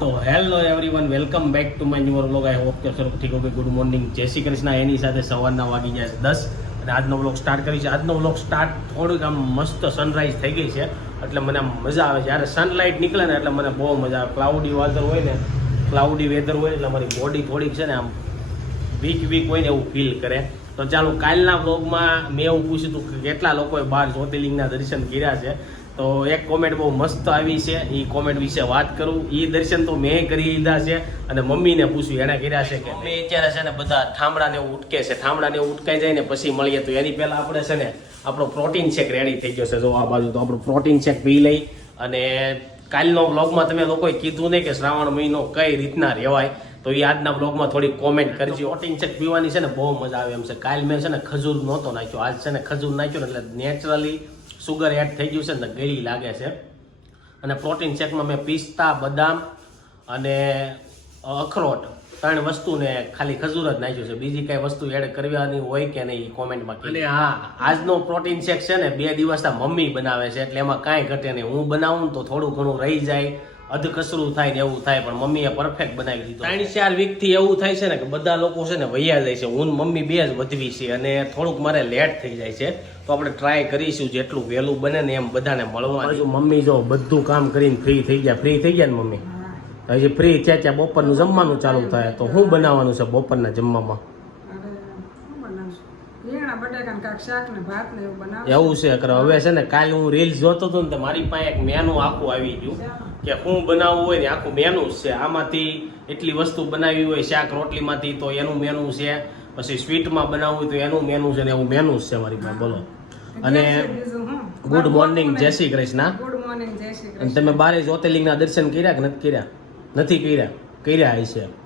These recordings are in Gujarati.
તો hello everyone, welcome back to my new vlog. I hope કે સર ઠીક ઓકે ગુડ મોર્નિંગ. જય શ્રી કૃષ્ણ. એની સાથે સવારના વાગી જાય દસ. અને આજનો વ્લોગ સ્ટાર્ટ કરી છે. આજનો વ્લોગ સ્ટાર્ટ થોડુંક આમ મસ્ત સનરાઈઝ થઈ ગઈ છે. એટલે મને આમ મજા આવે જ્યારે સનલાઇટ નીકળે ને એટલે મને બહુ મજા આવે. ક્લાઉડી વેધર હોય ને ક્લાઉડી વેધર હોય એટલે મારી બોડી થોડીક છે ને આમ વીક વીક હોય ને એવું ફીલ કરે. તો ચાલો, કાલના વ્લોગમાં મેં એવું પૂછ્યું હતું કે કેટલા લોકોએ બાર જ્યોતિર્લિંગના દર્શન કર્યા છે. તો એક કોમેન્ટ બહુ મસ્ત આવી છે. એ કોમેન્ટ વિશે વાત કરું. એ દર્શન તો મેં કરી લીધા છે અને મમ્મીને પૂછ્યું એણે કર્યા છે કે મમ્મી અત્યારે છે ને બધા થાંભળાને ઉટકે છે. થાંભળાને ઉટકાઈ જાય ને પછી મળીએ તો એની પહેલાં આપણે છે ને આપણો પ્રોટીન શેક રેડી થઈ ગયો છે. જો આ બાજુ તો આપણું પ્રોટીન શેક પી લઈ. અને કાલનો બ્લોગમાં તમે લોકોએ કીધું નહીં કે શ્રાવણ મહિનો કઈ રીતના રહેવાય, તો એ આજના બ્લોગમાં થોડી કોમેન્ટ કરજો. પ્રોટીન શેક પીવાની છે ને બહુ મજા આવે એમ છે. કાલ મેં છે ને ખજૂર નહોતો નાખ્યો. આજ છે ને ખજૂર નાખ્યો ને એટલે નેચરલી સુગર એડ થઈ ગયું છે ને ગળી લાગે છે. અને પ્રોટીન શેકમાં મેં પિસ્તા બદામ અને અખરોટ ત્રણ વસ્તુને ખાલી ખજૂર જ નાખ્યું છે. બીજી કઈ વસ્તુ એડ કરવાની હોય કે નહીં કોમેન્ટમાં અને હા. આજનો પ્રોટીન શેક છે ને બે દિવસના મમ્મી બનાવે છે એટલે એમાં કાંઈ ઘટે નહીં. હું બનાવું ને તો થોડું ઘણું રહી જાય. અધ કસરું થાય ને એવું થાય પણ મમ્મીએ પરફેક્ટ બનાવી દીધું ત્રણ ચાર વીકથી એવું થાય છે ને કે બધા લોકો છે ને વૈયા જાય છે. હું મમ્મી બે જ વધવી છે અને થોડુંક મારે લેટ થઈ જાય છે. તો આપણે ટ્રાય કરીશું જેટલું વહેલું બને ને એમ બધાને મળવા મમ્મી જો બધું કામ કરીને ફ્રી થઈ ગયા. ફ્રી થઈ ગયા ને મમ્મી? હજી ફ્રી થયા ત્યાં બપોરનું જમવાનું ચાલુ થાય. તો શું બનાવવાનું છે બપોરના જમવામાં? રીંગણા કાંક શાક ને ભાત ને એવું બનાવ એવું છે કે હવે છે ને કાલ હું રીલ્સ જોતો હતો ને તો મારી પાસે એક મેનુ આખું આવી ગયું. કે હું બનાવવું હોય ને આખું મેનુ છે. આમાંથી એટલી વસ્તુ બનાવી હોય શાક રોટલીમાંથી તો એનું મેનુ છે. પછી સ્વીટમાં બનાવવું હોય તો એનું મેનુ છે ને એવું મેનુ છે મારી પાસે બોલો. અને ગુડ મોર્નિંગ જય શ્રી કૃષ્ણ. ગુડ મોર્નિંગ જય શ્રી અને કૃષ્ણ. તમે બારે જ્યોતિર્લિંગના દર્શન કર્યા કે નથી કર્યા? નથી કર્યા. કર્યા હશે.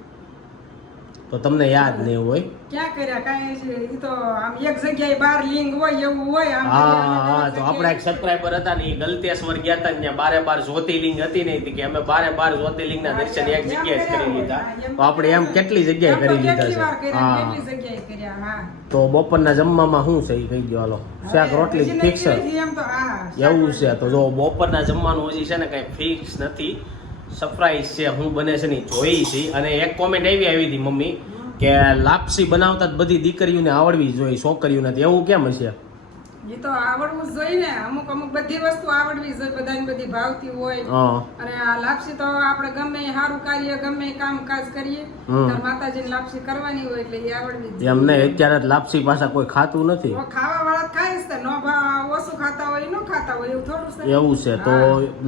તો તમને યાદ નહીં હોય? ક્યાં કર્યા? કાંઈ તો આમ એક જગ્યાએ બાર લિંગ હોય એવું હોય હા હા તો આપણા એક સબસ્ક્રાઈબર હતા ને એ ગલતેશ્વર ગયા હતા ને બારે બાર જ્યોતિર્લિંગ હતી નહીં કે અમે બારે બાર જ્યોતિર્લિંગના દર્શન એક જગ્યાએ કરી લીધા. તો આપણે એમ કેટલી જગ્યાએ કરી લીધા છે? હા. તો બપોરના જમવામાં શું છે એ કહી દો હાલો શાક રોટલી ફિક્સ એવું છે. તો જો બપોરના જમવાનું હજી છે ને કઈ ફિક્સ નથી. સરપ્રાઈઝ છે, હું બને છે ને જોઈ છે. અને એક કોમેન્ટ એવી આવી હતી મમ્મી કે લાપસી બનાવતા જ બધી દીકરીઓને આવડવી જોઈએ, છોકરીઓને. એવું કેમ હશે? ઈ તો આવડવું જ જોઈએ ને. અમુક અમુક બધી વસ્તુ આવડવી જોઈએ. બધાને બધી ભાવતી હોય. અને આ લાપસી તો આપણે ગમે સારું કાર્ય ગમે કામ કાજ કરીએ. માતાજીની લાપસી કરવાની હોય એટલે એ આવડવી જ એમ અત્યારે લાપસી પાછા કોઈ ખાતું નથી. ખાવા વાળા ખાય છે. નો ભાવ ઓછું ખાતા હોય નો ખાતા હોય એવું થોડું છે. એવું છે. તો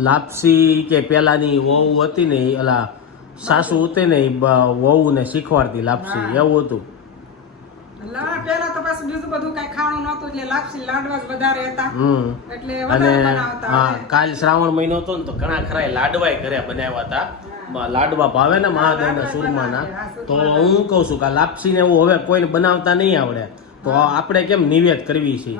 લાપસી કે પેલાની વહુ હતી ને એલા સાસુ હતી ને વહુ ને શીખવાડતી લાપસી. એવું હતું. લા પેલા તો પાછું બીજું બધું કઈ ખાવાનું નહોતું એટલે લાપસી લાડવા જ વધારે હતા. એટલે વધારે બનાવતા હા કાલ શ્રાવણ મહિનો હતો ને તો ઘણા ખરા લાડવાય ઘરે બનાવ્યા હતા. લાડવા ભાવે ને મહાદેવના સુરમાના તો હું કહું છું કે લાપસી ને એવું હવે કોઈને બનાવતા નહીં આવડે. તો આપણે કેમ નિવેદ કરવી છે?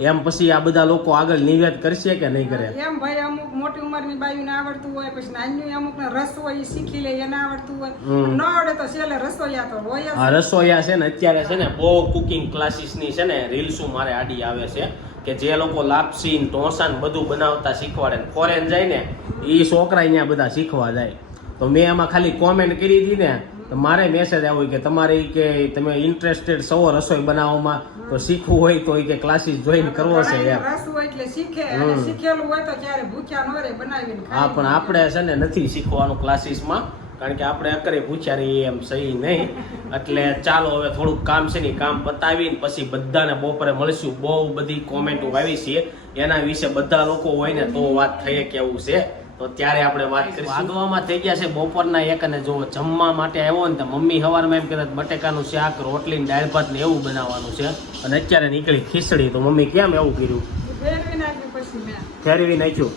એમ પછી આ બધા લોકો આગળ નિવેદ કરશે કે નહીં કરે? એમ ભાઈ અમુક મોટી ઉંમરની બાયુને આવડતું હોય પછી નાની અમુક ને રસ હોય ઈ શીખી લે એને આવડતું હોય. ન આવડે તો છેલ્લે રસોઈયા તો હોય રસોઈયા છે ને અત્યારે છે ને બહુ કુકિંગ ક્લાસીસની છે ને રીલ્સું મારે આડી આવે છે કે જે લોકો લાપસી ને ઢોસા ને બધું બનાવતા શીખવાડે ફોરેન જાય ને એ છોકરા અહીંયા બધા શીખવા જાય. તો મેં એમાં ખાલી કોમેન્ટ કરી હતી ને તો મારે મેસેજ આવ્યો કે તમારે કે તમે ઇન્ટરેસ્ટેડ સૌ રસોઈ બનાવવામાં તો શીખવું હોય તો કે ક્લાસીસ જોઈન કરવો છે યાર એટલે શીખે અને શીખેલું હોય તો ક્યારે ભૂખ્યા ન રહે બનાવીને હા પણ આપણે છે ને નથી શીખવાનું ક્લાસીસમાં કારણ કે આપણે અકરે પૂછ્યા રહીએ એમ સહી નહીં. એટલે ચાલો હવે થોડુંક કામ છે ને કામ પતાવીને પછી બધાને બપોરે મળીશું. બહુ બધી કોમેન્ટો આવી છે. એના વિશે બધા લોકો હોય ને તો વાત થઈએ કેવું છે. તો ત્યારે આપણે વાત કરીશું. વાગવામાં થઈ ગયા છે બપોરના એક અને જો જમવા માટે આવ્યો ને તો મમ્મી સવારમાં એમ કહેતા બટેકાનું શાક રોટલી ને દાળ ભાત ને એવું બનાવવાનું છે. અને અત્યારે નીકળી ખીચડી. તો મમ્મી કેમ એવું કર્યું? ફેરવી નાખ્યું પછી મેં. ફેરવી નાખ્યું.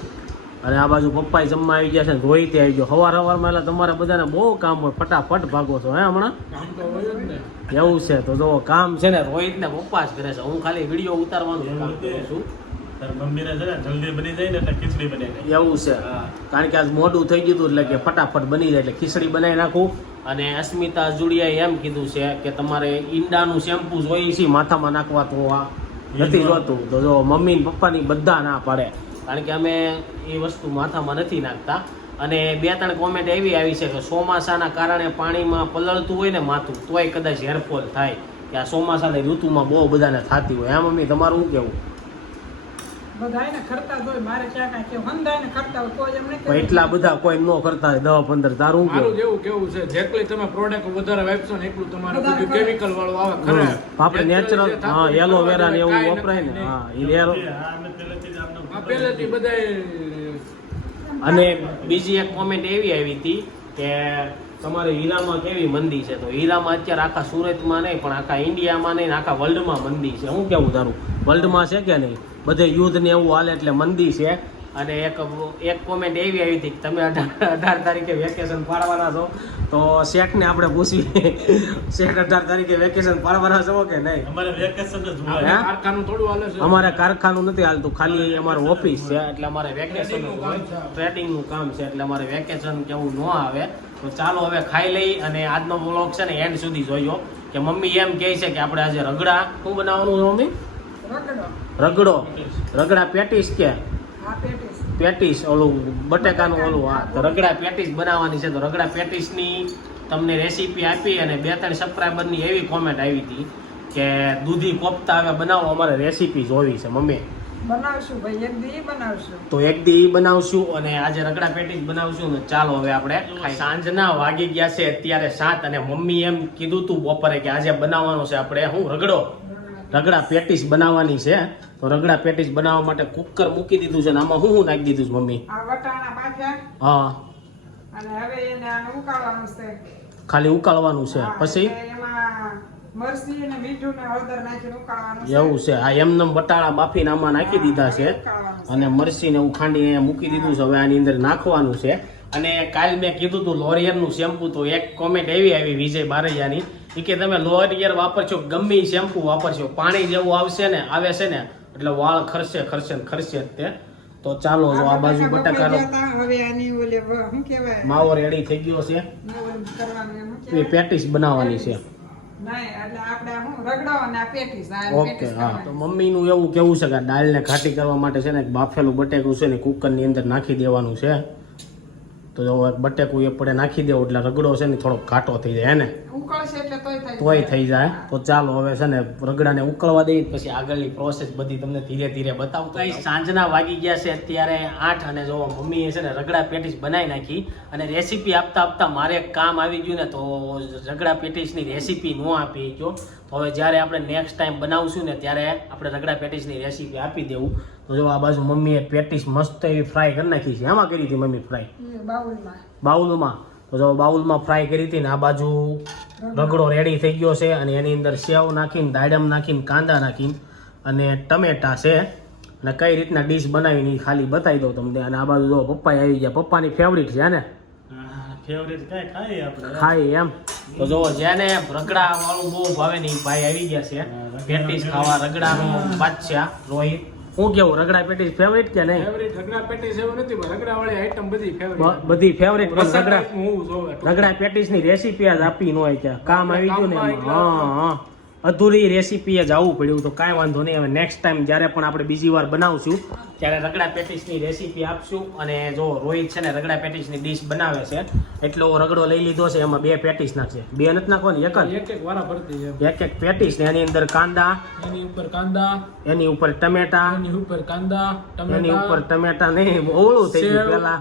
અને આ બાજુ પપ્પાએ જમવા આવી ગયા છે ને ધોઈ આવી ગયો. સવાર સવારમાં એટલે તમારે બધાને બહુ કામ હોય. ફટાફટ ભાગો છો હે હમણાં? એવું છે. તો જો કામ છે ને રોહિત ને પપ્પા જ કરે છે. હું ખાલી વીડિયો ઉતારવાનું કામ કરું છું. મમ્મીને છે ને જલ્દી બની જાય ને એટલે ખીચડી બની જાય. એવું છે. કારણ કે આજ મોડું થઈ ગયું એટલે કે ફટાફટ બની જાય એટલે ખીચડી બનાવી નાખું. અને અસ્મિતા જુડિયાએ એમ કીધું છે કે તમારે ઈંડાનું શેમ્પુ જોઈએ છે માથામાં નાખવા તો આ નથી જોતું. તો જો મમ્મી પપ્પાની બધા ના પાડે. કારણ કે અમે એ વસ્તુ માથામાં નથી નાખતા. અને બે ત્રણ કોમેન્ટ એવી આવી છે કે ચોમાસાના કારણે પાણીમાં પલળતું હોય ને માથું તોય કદાચ હેરફોલ થાય. કે આ ચોમાસાની ઋતુમાં બહુ બધાને થતી હોય. હા મમ્મી તમારું શું કેવું બધાયને કરતા હોય મારે ક્યાં કાંઈ કેવું હંધાઈને કરતા હોય કોઈ એમ નહીં એટલા બધા કોઈ ન કરતા હોય દસ પંદર તારું મારું કેવું જેવું કેવું છે જેટલી તમે પ્રોડક્ટ વધારે વાપશો ને એટલું તમારે બધું કેમિકલ વાળું આવે. ખરે. આપણે નેચરલ હા એલોવેરા ને એવું વપરાય ને હા એ એલો પહેલેથી બધાય અને બીજી એક કોમેન્ટ એવી આવી હતી કે તમારે હીરામાં કેવી મંદી છે? તો હીરામાં અત્યારે આખા સુરતમાં નહીં, પણ આખા ઇન્ડિયામાં નહીં, આખા વર્લ્ડમાં મંદી છે. હું કેવું તારું વર્લ્ડમાં છે કે નહીં? બધે યુદ્ધ ને એવું હાલે એટલે મંદી છે. અને એક એક કોમેન્ટ એવી આવી હતી કે તમે અઢાર અઢાર તારીખે વેકેશન પાડવાના છો તો શેઠને આપણે પૂછવી શેઠ અઢાર તારીખે વેકેશન પાડવાના છો કે નહીં? અમારે વેકેશન જ હોય. કારખાનું થોડું હાલે છે. અમારે કારખાનું નથી હાલતું ખાલી અમારું ઓફિસ છે એટલે અમારે વેકેશન Trading કામ છે. ટ્રેડિંગનું કામ છે એટલે અમારે વેકેશન કેવું ન આવે. તો ચાલો હવે ખાઈ લઈ અને આજનો બ્લોગ છે ને એન્ડ સુધી જોયો. કે મમ્મી એમ કહે છે કે આપણે આજે રગડા શું બનાવવાનું છે મમ્મી? રગડો. રગડો. રગડા પેટીસ કે? પેટીસ. ઓલું બટેકાનું ઓલું હા તો રગડા પેટીસ બનાવવાની છે. તો રગડા પેટીસની તમને રેસીપી આપી અને બે ત્રણ સબસ્ક્રાઈબરની એવી કોમેન્ટ આવી હતી કે દૂધી કોફતા હવે બનાવો અમારે રેસીપી જોવી છે મમ્મી. બનાવશું ભાઈ એક દી બનાવશું. તો એક દી બનાવશું અને આજે રગડા પેટીસ બનાવશું ને ચાલો હવે આપણે સાંજના વાગી ગયા છે અત્યારે સાત અને મમ્મી એમ કીધું તું બપોરે કે આજે બનાવવાનું છે આપણે હું રગડો. રગડા પેટીસ બનાવવાની છે. તો રગડા પેટીસ બનાવવા માટે કુકર મૂકી દીધું છે ને આમાં હું શું નાખી દીધું છે મમ્મી? હા. અને હવે એને ઉકાળવાનું છે. ખાલી ઉકાળવાનું છે. પછી? એવું છે. આ એમનેમ બટાળા બાફીને આમાં નાખી દીધા છે. અને મરસી ને એવું ખાંડીને અહીંયા મૂકી દીધું છે. હવે આની અંદર નાખવાનું છે. અને કાલ મેં કીધું હતું લોરિયરનું શેમ્પુ તો એક કોમેન્ટ એવી આવી વિજય બારૈયાની. એ કે તમે લોરિયર વાપરશો ગમે શેમ્પુ વાપરશો પાણી જેવું આવશે ને આવે છે ને એટલે વાળ ખરશે ખરશે ખરશે તે. તો ચાલો જો આ બાજુ બટાકા બટાકાનો હવે આની ઓલે શું કહેવાય? માવો રેડી થઈ ગયો છે. એ? પેટીસ બનાવવાની છે. ઓકે હા તો મમ્મીનું એવું કેવું છે કે દાળને ઘાટી કરવા માટે છે ને બાફેલું બટેકું છે ને કુકરની અંદર નાખી દેવાનું છે. તો જો બટેકું એ પડે નાખી દેવું એટલે રગડો છે ને થોડોક ઘાટો થઈ જાય ને તોય થઈ જાય. તો ચાલો હવે છે ને રગડાને ઉકળવા દઈએ પછી આગળની પ્રોસેસ બધી તમને ધીરે ધીરે બતાવતો આવીશ. સાંજના વાગી ગયા છે અત્યારે આઠ અને જો મમ્મીએ છે ને રગડા પેટીસ બનાવી નાખી અને રેસીપી આપતા આપતા મારે કામ આવી ગયું ને તો રગડા પેટીસની રેસીપી ન આપી ગયો તો હવે જ્યારે આપણે નેક્સ્ટ ટાઈમ બનાવશું ને ત્યારે આપણે રગડા પેટીસની રેસીપી આપી દેવું તો જો આ બાજુ મમ્મીએ પેટીસ મસ્ત એવી ફ્રાય કરી નાખી છે. આમાં કરી હતી મમ્મી ફ્રાય બાઉલમાં. બાઉલમાં. તો જો બાઉલમાં ફ્રાય કરી હતી ને આ બાજુ રગડો. રેડી થઈ ગયો છે અને એની અંદર સેવ નાખીને દાડમ નાખીને કાંદા નાખીને અને ટમેટા છે. અને કઈ રીતના ડીશ બનાવીને ખાલી બતાવી દઉં તમને. અને આ બાજુ જો પપ્પા આવી ગયા. પપ્પાની ફેવરિટ છે ને ખાઈ એમ. તો જો જેને રગડા વાળું બહુ ભાવે ને ઈ ભાઈ આવી ગયા છે. પેટીસ ખાવા રગડાનો બાદશાહ રોહિત. હું કેવું રગડા પેટીસ ફેવરિટ કે નહીં? ફેવરિટ રગડા પેટીસ એવું નથી પણ રગડા વાળી આઈટમ બધી ફેવરિટ બધી ફેવરિટ પણ રગડા રગડા પેટીસની રેસીપી જ આપી ન હોય કે કામ આવી ગયું ને હા હા. અધૂરી રેસીપીએ જ આવવું પડ્યું તો કાંઈ વાંધો નહીં. હવે નેક્સ્ટ ટાઈમ જ્યારે પણ આપણે બીજી વાર બનાવશું ત્યારે રગડા પેટીસની રેસીપી આપશું અને જો રોહિત છે ને રગડા પેટીસની ડીશ બનાવે છે એટલો રગડો લઈ લીધો છે એમાં બે પેટીસ નાખશે. બે નથી નાખવાની એક જ? એક એક વારા ભરતી એક એક પેટીસ ને એની અંદર કાંદા એની ઉપર કાંદા એની ઉપર ટમેટા એની ઉપર કાંદા એની ઉપર ટમેટા નહીં ઓળું થઈ ગયું સેવ. પેલા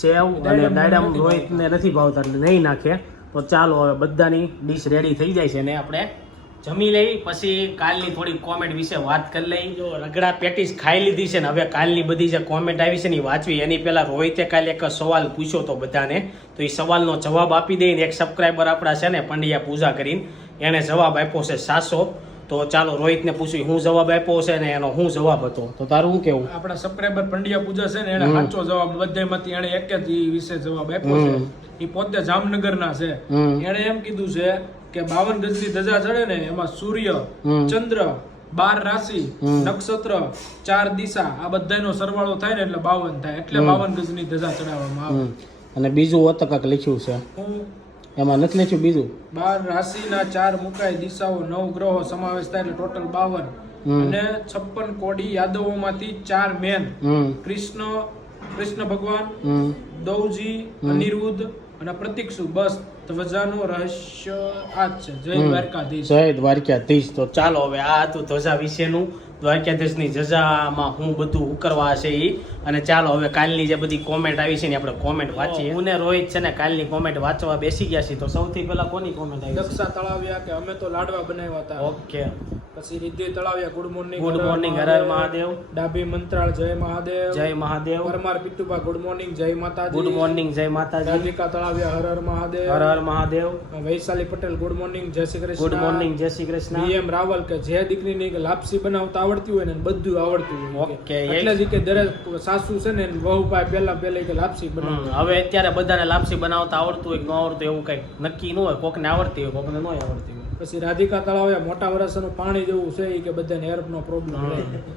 સેવ અને દાડમ રોહિતને નથી ભાવતા એટલે નહીં નાખે. તો ચાલો હવે બધાની ડીશ રેડી થઈ જાય છે ને આપણે જમી લઈ પછી કાલની થોડી કોમેન્ટ વિશે વાત કરી લઈ. જો રગડા પેટીસ ખાઈ લીધી છે ને હવે કાલની બધી જે કોમેન્ટ આવી છે ને વાંચવી. એની પહેલાં રોહિતે કાલે એક સવાલ પૂછ્યો તો બધાને. તો એ સવાલનો જવાબ આપી દઈને એક સબસ્ક્રાઈબર આપણા છે ને પંડ્યા પૂજા કરીને એણે જવાબ આપ્યો છે સાસો. તો ચાલો રોહિતને પૂછ્યું હું જવાબ આપ્યો છે ને એનો હું જવાબ હતો? તો તારું શું કેવું? આપણા સબસ્ક્રાઈબર પંડ્યા પૂજા છે ને એને. સાચો જવાબ બધામાંથી એને એક જ વિશે જવાબ આપ્યો છે. એ પોતે જામનગરના છે. એણે એમ કીધું છે કે બાવન ગજની ધજા ચડે ને એમાં સૂર્ય. ચંદ્ર બાર રાશિ. નક્ષત્ર ચાર દિશા આ બધાનો સરવાળો થાય ને એટલે બાવન થાય. એટલે. બાવન ગજની ધજા ચડાવવામાં આવે. અને બીજું હોત લખ્યું છે. એમાં નથી લખ્યું બીજું? બાર રાશિના ચાર મુકાય દિશાઓ નવ ગ્રહો સમાવેશ થાય એટલે ટોટલ બાવન. અને છપ્પન કોડી યાદવોમાંથી ચાર મેન. કૃષ્ણ કૃષ્ણ ભગવાન દૌજી અનિરુદ્ધ અને પ્રતિક શું? બસ ધ્વજાનું રહસ્ય આ જ છે. જય દ્વારકાધીશ. જય દ્વારકાધીશ. તો ચાલો હવે આ હતું ધ્વજા વિશેનું. દ્વારકાધીશની જજામાં હું બધું ઉકરવા હશે એ અને ચાલો હવે કાલની જે બધી કોમેન્ટ આવી છે ને આપણે કોમેન્ટ વાંચીએ. હું ને રોહિત છે ને કાલની કોમેન્ટ વાંચવા બેસી ગયા છીએ. તો સૌથી પહેલા કોની કોમેન્ટ આવી દક્ષા તળાવ્યા કે અમે તો લાડવા બનાવ્યા હતા. ઓકે. પછી Riddhi Talavya good morning good morning હર હર મહાદેવ. ડાભી મંત્રાળ જય મહાદેવ. જય મહાદેવ. પરમાર પિટ્ટુભા ગુડ મોર્નિંગ જય માતાજી. ગુડ મોર્નિંગ જય માતાજી. રાધિકા તળાવ્યા હર હર મહાદેવ. હર હર મહાદેવ વૈશાલી પટેલ ગુડ મોર્નિંગ જય શ્રી કૃષ્ણ. ગુડ મોર્નિંગ જય શ્રી કૃષ્ણ. એમ રાવલ કે જે દીકરીની લાપસી બનાવતા આવડતી હોય ને બધું આવડતું હોય. ઓકે, એટલે જ કે દરેક સાસુ છે ને વહુ પાસે પહેલા પહેલા કે લાપસી બનાવે. હવે અત્યારે બધાને લાપસી બનાવતા આવડતું હોય કે ન આવડતું એવું કઈ નક્કી ન હોય કોકને આવડતી હોય કોકને ન આવડતી હોય. પછી રાધિકા તળાવ મોટા વરસનું પાણી જેવું છે કે બધાને હેલ્પ નો પ્રોબ્લેમ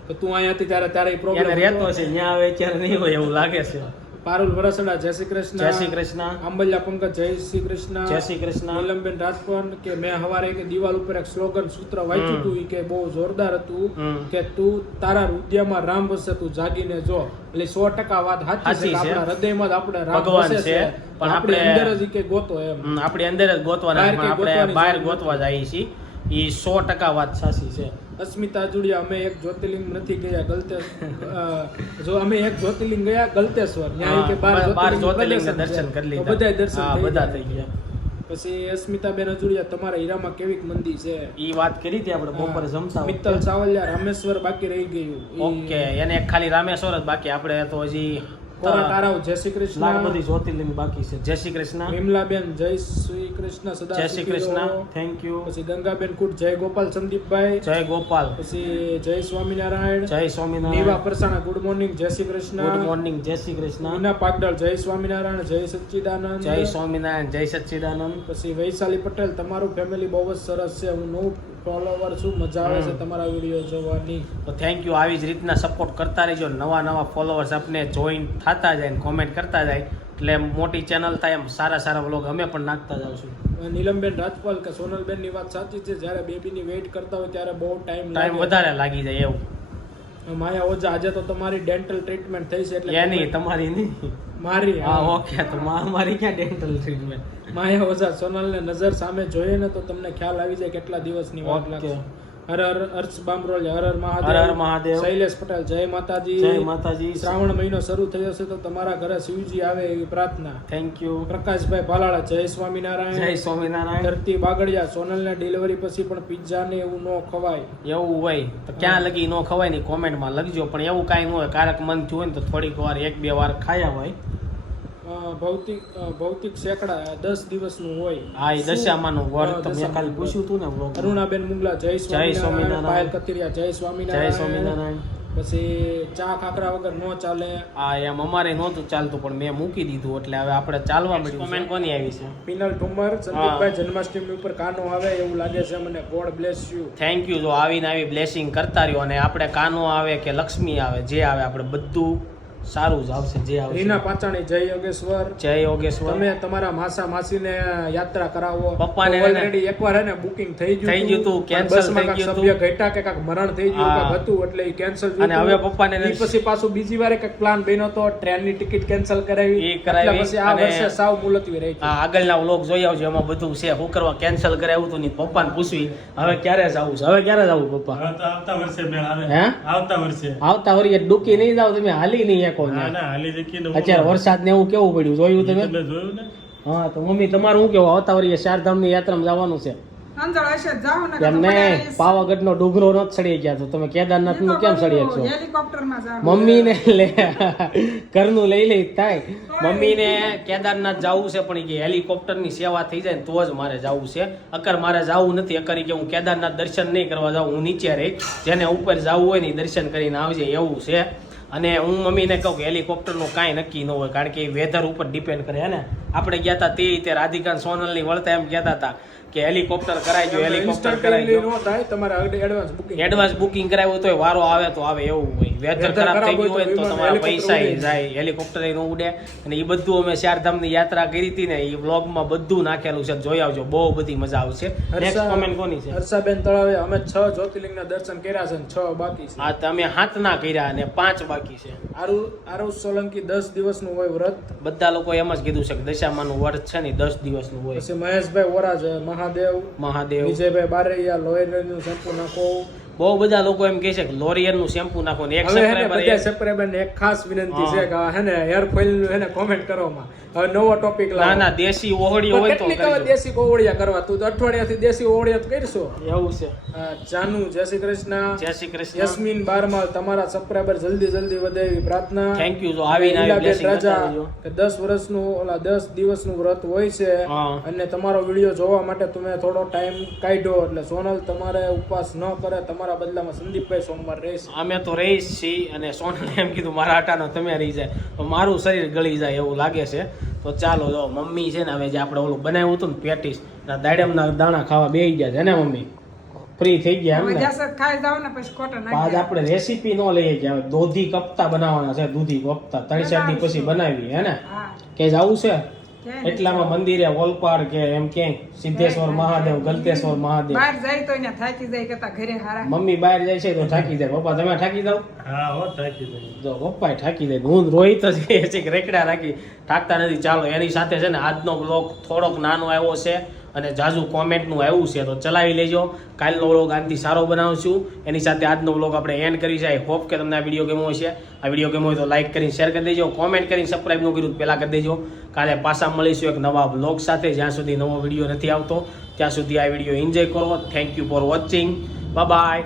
તો તું અહીંયા ત્યારે ત્યારે પ્રોબ્લેમ રહેતો છે ત્યાં આવે ત્યારે નહીં હોય એવું લાગે છે. પારુલ વરસડા જય શ્રી કૃષ્ણ. જય શ્રી કૃષ્ણ. આંબલિયા પંકજ જય શ્રી કૃષ્ણ. જય શ્રી કૃષ્ણ. નીલમબેન રાજપન કે મેં હવારે એક દિવાલ ઉપર એક સ્લોગન સૂત્ર વાંચ્યું હતું કે બહુ જોરદાર હતું કે તું તારા હૃદયમાં રામ વસે તું જાગીને જો. એટલે સો ટકા વાત સાચી છે. આપણા હૃદયમાં જ આપણે ભગવાન છે, પણ પણ આપણે અંદર જ કે ગોતો એમ. આપણે અંદર જ ગોતવાના આપણે બહાર ગોતવા જઈએ છીએ. એ સો ટકા વાત સાચી છે. અસ્મિતા જુડિયા અમે એક જ્યોતિર્લિંગ નથી ગયા ગલતેશ જો અમે એક જ્યોતિર્લિંગ ગયા ગલતેશ્વર. ત્યાં કે બાર બાર જ્યોતિર્લિંગ દર્શન કરી લીધા. બધાય દર્શન બધા થઈ ગયા. પછી અસ્મિતા બેન અજુડિયા તમારા હીરામાં કેવીક મંદી છે? એ વાત કરી હતી આપણે બપોરે જમતા. મિત્તલ સાવલિયા રામેશ્વર બાકી રહી ગયું. ઓકે એને ખાલી રામેશ્વર જ બાકી. આપણે તો હજી કોરા તારાવ જય શ્રી લાખ બધી જ્યોતિર્લિંગ બાકી છે. જય શ્રી કૃષ્ણ. વિમલાબેન જય શ્રી કૃષ્ણ સદા જય શ્રી કૃષ્ણ. થેન્ક યુ પછી ગંગાબેન કુટ જય ગોપાલ સંદીપભાઈ. જય ગોપાલ. પછી જય સ્વામિનારાયણ. જય દીવા સ્વામિનારાયણ પરસાણા ગુડ મોર્નિંગ જય શ્રી કૃષ્ણ. ગુડ મોર્નિંગ જય શ્રી કૃષ્ણ. મીના પાગડલ જય સ્વામિનારાયણ જય સચ્ચિદાનંદ. જય સ્વામિનારાયણ જય સચ્ચિદાનંદ. પછી વૈશાલી પટેલ તમારું ફેમિલી બહુ જ સરસ છે. હું નવું ફોલોવર શું મજા આવે છે તમારા વીડિયો જોવાની? તો થેન્ક યુ આવી જ રીતના સપોર્ટ કરતા રહેજો. નવા નવા ફોલોવર્સ આપને જોઈન થતા જાય ને કોમેન્ટ કરતા જાય. એટલે મોટી ચેનલ થાય એમ સારા સારા વ્લોગ અમે પણ નાખતા જાવશું નીલમબેન રાજપાલ કે સોનલબેનની વાત સાચી છે? જ્યારે બેબીની વેઇટ કરતા હોય ત્યારે બહુ ટાઈમ ટાઈમ વધારે લાગી જાય એવું. માયા ઓજા આજે તો તમારી ડેન્ટલ ટ્રીટમેન્ટ થઈ છે એટલે એની તમારી નહીં મારી હા. ઓકે તો મારી ક્યાં ડેન્ટલ ટ્રીટમેન્ટ માયા ઓઝા સોનલને નજર સામે જોઈએ ને તો તમને ખ્યાલ આવી જાય કેટલા દિવસની વાત ઓકે. હર હર અર્થ બામરોલ હર હર મહાદેવ. હર હર મહાદેવ. શૈલેષ પટેલ જય માતાજી. જય માતાજી. શ્રાવણ મહિનો શરૂ થયો છે તો તમારા ઘરે શિવજી આવે એવી પ્રાર્થના. થેન્ક યુ પ્રકાશભાઈ ભાલાળા જય સ્વામિનારાયણ. જય સ્વામિનારાયણ. ધરતી બાગડિયા સોનલને ડિલિવરી પછી પણ પિઝા ને એવું ન ખવાય. એવું હોય. તો ક્યાં લગી ન ખવાયની કોમેન્ટમાં લખજો પણ એવું કાંઈ ન હોય. કારક મન થયું હોય ને તો થોડીક વાર એક બે વાર ખાયા હોય. ભૌતિક ભૌતિક સેકડા દસ દિવસનું હોય. હા એ દશામાનું વર્ત મેં ખાલી પૂછ્યું હતું ને vlog અરુણાબેન મુંગલા જય સ્વામિનારાયણ. સ્વામિનારાયણ. પાયલ કતિરિયા જય જય સ્વામિનારાયણ. સ્વામિનારાયણ પછી ચા ખાખરા વગર નો ચાલે. હા એમ અમારે નહોતું ચાલતું પણ મેં મૂકી દીધું એટલે હવે આપણે ચાલવા મળ્યું કોમેન્ટ કોની આવી છે? પિનલ ઠુમર સંદીપભાઈ જન્માષ્ટમી ઉપર કાનો આવે એવું લાગે છે મને. God bless you thank you જો આવીને આવી બ્લેસિંગ કરતા રહ્યો અને આપણે કાનો આવે કે લક્ષ્મી આવે જે આવે આપણે બધું સારું જ આવશે જે રીના પાચાણી જય યોગેશ્વર. જય યોગેશ્વર. તમે તમારા માસા માસીને યાત્રા કરાવો. પપ્પાને ઓલરેડી એકવાર હે ને બુકિંગ થઈ ગયું થઈ ગયું તું, કેન્સલ થઈ ગયું ગયું સભ્ય. ઘટ્યા કે કાક મરણ થઈ ગયું કાક હતું એટલે એ કેન્સલ અને હવે પપ્પાને પછી પાછું બીજી વારે કાક પ્લાન બન્યો તો ટ્રેનની ટિકિટ કેન્સલ કરાવી. એ કરાવી પછી આ વર્ષે સાવ મુલતવી રહી હા આગળના વ્લોગ જોઈ આવજો એમાં બધું છે. હું કરવા કેન્સલ કરાવ્યું હતું ની પપ્પાને પૂછવી. હવે ક્યારે જવું છે? હવે ક્યારે જાવું પપ્પા? આવતા વર્ષે મેળ આવે. હે? આવતા વર્ષે. આવતા વર્ષે. ડૂકી નહીં જાવ તમે હાલી નહીં શકો અત્યારે વરસાદ ને એવું કેવું પડ્યું જોયું તમે? તમે જોયું ને? હા તો મમ્મી તમારું શું કેવું? આવતા ચારધામની યાત્રામાં જવાનું છે. પાવાગઢ નો ડુંગરો નથી ચડી ગયા તો તમે કેદારનાથનું કેમ ચડી શકશો મમ્મી ને લે ઘરનું લઈ લઈ જ થાય. મમ્મી ને કેદારનાથ જવું છે પણ કે હેલિકોપ્ટરની સેવા થઈ જાય ને તો જ મારે જવું છે. અકર મારે જવું નથી અકર કે હું કેદારનાથ દર્શન નહીં કરવા જાઉં હું નીચે રહી જેને ઉપર જવું હોય ને દર્શન કરીને આવજે એવું છે. અને હું મમ્મીને કહું કે હેલિકોપ્ટરનું કાંઈ નક્કી ન હોય, કારણ કે એ વેધર ઉપર ડિપેન્ડ કરે ને? આપણે ગયા હતા તે રીતે રાધિકા સોનલની વળતા એમ કહેતા હતા કે હેલિકોપ્ટર કરાઈ ગયો હેલિકોપ્ટર ઇન્સ્ટન્ટલી થાય તમારે એડવાન્સ બુકિંગ એડવાન્સ બુકિંગ કરાવ્યું તો વારો આવે તો આવે એવું હોય. વેધર ખરાબ થઈ ગયું હોય તો તમારા પૈસા જાય હેલિકોપ્ટર ન ઉડે. અને એ બધું અમે ચારધામની યાત્રા કરી હતી ને એ વ્લોગમાં બધું નાખેલું છે. જોઈ આવજો બહુ બધી મજા આવશે. નેક્સ્ટ કોમેન્ટ કોની છે? હર્ષાબેન તળાવે અમે છ જ્યોતિર્લિંગના દર્શન કર્યા છે અને છ બાકી છે. હા તમે હાથ ના કર્યા અને પાંચ બાકી છે. આરુ આરુ સોલંકી દસ દિવસનું હોય વ્રત. બધા લોકો એમ જ કીધું છે કે દશામાનું વર્ત છે ને દસ દિવસનું હોય. પછી મહેશભાઈ વોરા છે મહાદેવ મહાદેવ. વિજયભાઈ બારૈયા લોહીનું શેમ્પુ નાખો બહુ બધા લોકો એમ કહે છે કે લોરિયરનું શેમ્પુ નાખો ને એક બધા સબસ્ક્રાઇબર ને એક ખાસ વિનંતી છે કે હે ને હેર ફોઇલનું હે ને કોમેન્ટ કરવામાં. હવે નવો ટોપિક ના ના દેશી ઓહળી હોય તો કેટલી દેશી ઓહળિયા કરવા? તું તો અઠવાડિયાથી દેશી ઓહળિયા તો કરશો. એવું છે. જાનુ જય શ્રી કૃષ્ણ. જય શ્રી કૃષ્ણ. યસ્મીન બારમાલ તમારા સબસ્ક્રાઇબર જલ્દી જલ્દી વધે એવી પ્રાર્થના. થેન્ક યુ જો આવીને આવી ઈલાબેન રાજા. કે દસ વર્ષનું ઓલા દસ દિવસનું વ્રત હોય છે. અને તમારો વીડિયો જોવા માટે તમે થોડો ટાઈમ કાઢ્યો. એટલે સોનલ તમારે ઉપવાસ ન કરે તમારા બદલામાં સંદીપભાઈ સોમવાર રહેશે. અમે તો રહીશ છીએ અને સોનલે એમ કીધું મારા આટાનો તમે રહી જાય. તો મારું શરીર ગળી જાય એવું લાગે છે. તો ચાલો જો મમ્મી છે ને હવે જે આપણે ઓલું બનાવ્યું હતું ને પેટીસ દાડમના દાણા ખાવા બેસી ગયા છે ને મમ્મી? ફ્રી થઈ ગયા એમ હવે ને? જાસર ખાઈ જાવ ને પછી ખોટા આજ આપણે રેસીપી ન લઈએ કે દોધી કપ્તા બનાવવાના છે દૂધી કપતા ત્રણ ચાર દી પછી બનાવી હે ને? કે આવું છે? એટલામાં મંદિરે ઓલપાડ કે એમ ક્યાંય સિદ્ધેશ્વર મહાદેવ ગલતેશ્વર મહાદેવ. બહાર જાય તો અહીંયા થાકી જાય કરતા ઘરે હારા. મમ્મી બહાર જાય છે તો થાકી જાય. પપ્પા તમે થાકી જાવ હા હો થાકી જાય. જો પપ્પા થાકી જાય. હું રોહિત જ છે કે રેકડા રાખી. થાકતા નથી. ચાલો એની સાથે છે ને આજનો બ્લોગ થોડોક નાનો આવ્યો છે. અને જાજુ કોમેન્ટનું આવ્યું છે, તો ચલાવી લેજો. કાલનો વ્લોગ આનાથી સારો બનાવશું. એની સાથે આજનો વ્લોગ આપણે એન્ડ કરી છે હોપ કે તમને આ વીડિયો ગમ્યો હશે. આ વીડિયો ગમ્યો હોય તો લાઇક કરીને શેર કરી દેજો. કોમેન્ટ કરીને સબસ્ક્રાઈબ ન કર્યું પહેલાં કરી દેજો. કાલે પાછા મળીશું એક નવા બ્લોગ સાથે. જ્યાં સુધી નવો વીડિયો નથી આવતો, ત્યાં સુધી આ વીડિયો એન્જોય કરો. Thank you for watching bye